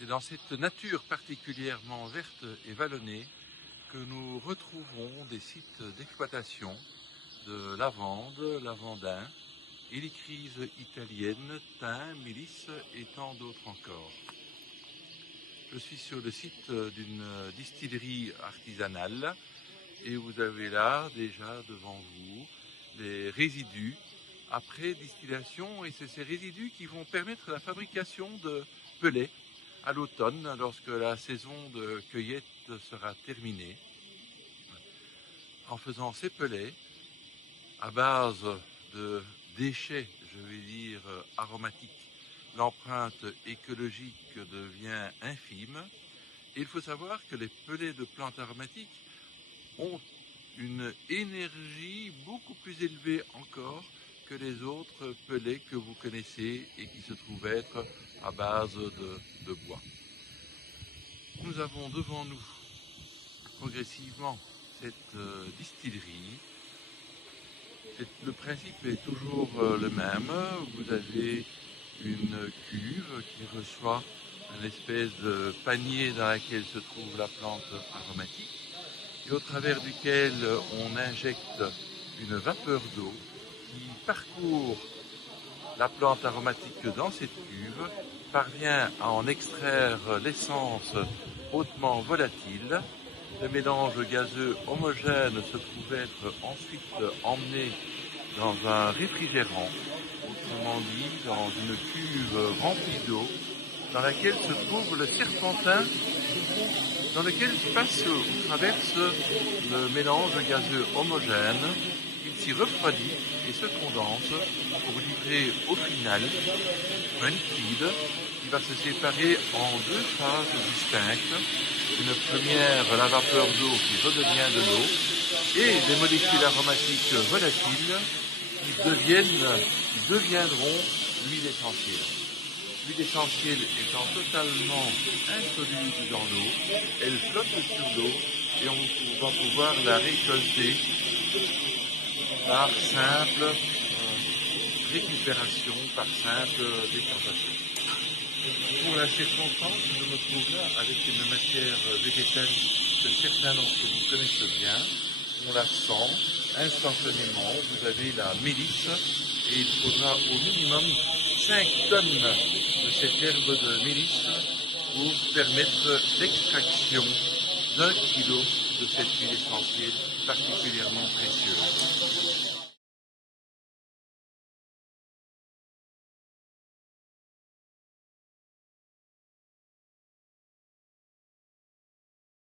C'est dans cette nature particulièrement verte et vallonnée que nous retrouvons des sites d'exploitation de lavande, lavandin, hélicryse italienne, thym, mélisse et tant d'autres encore. Je suis sur le site d'une distillerie artisanale et vous avez là déjà devant vous les résidus après distillation, et c'est ces résidus qui vont permettre la fabrication de pellets à l'automne lorsque la saison de cueillette sera terminée. En faisant ces pellets à base de déchets, je vais dire aromatiques, l'empreinte écologique devient infime. Et il faut savoir que les pellets de plantes aromatiques ont une énergie beaucoup plus élevée encore que les autres pellets que vous connaissez et qui se trouvent être à base de bois. Nous avons devant nous progressivement cette distillerie. Le principe est toujours le même. Vous avez une cuve qui reçoit une espèce de panier dans laquelle se trouve la plante aromatique et au travers duquel on injecte une vapeur d'eau qui parcourt la plante aromatique dans cette cuve, parvient à en extraire l'essence hautement volatile. Le mélange gazeux homogène se trouve être ensuite emmené dans un réfrigérant, autrement dit dans une cuve remplie d'eau, dans laquelle se trouve le serpentin, dans lequel traverse le mélange gazeux homogène. Il s'y refroidit et se condense pour livrer au final un liquide qui va se séparer en deux phases distinctes. Une première, la vapeur d'eau qui redevient de l'eau, et des molécules aromatiques volatiles qui deviendront l'huile essentielle. L'huile essentielle étant totalement insoluble dans l'eau, elle flotte sur l'eau et on va pouvoir la récolter par simple récupération, par simple décantation. Pour la circonstance, je me trouve là avec une matière végétale que certains d'entre vous connaissent bien. On la sent instantanément. Vous avez la mélisse et il faudra au minimum 5 tonnes de cette herbe de mélisse pour permettre l'extraction d'1 kilo de cette huile essentielle particulièrement précieuse.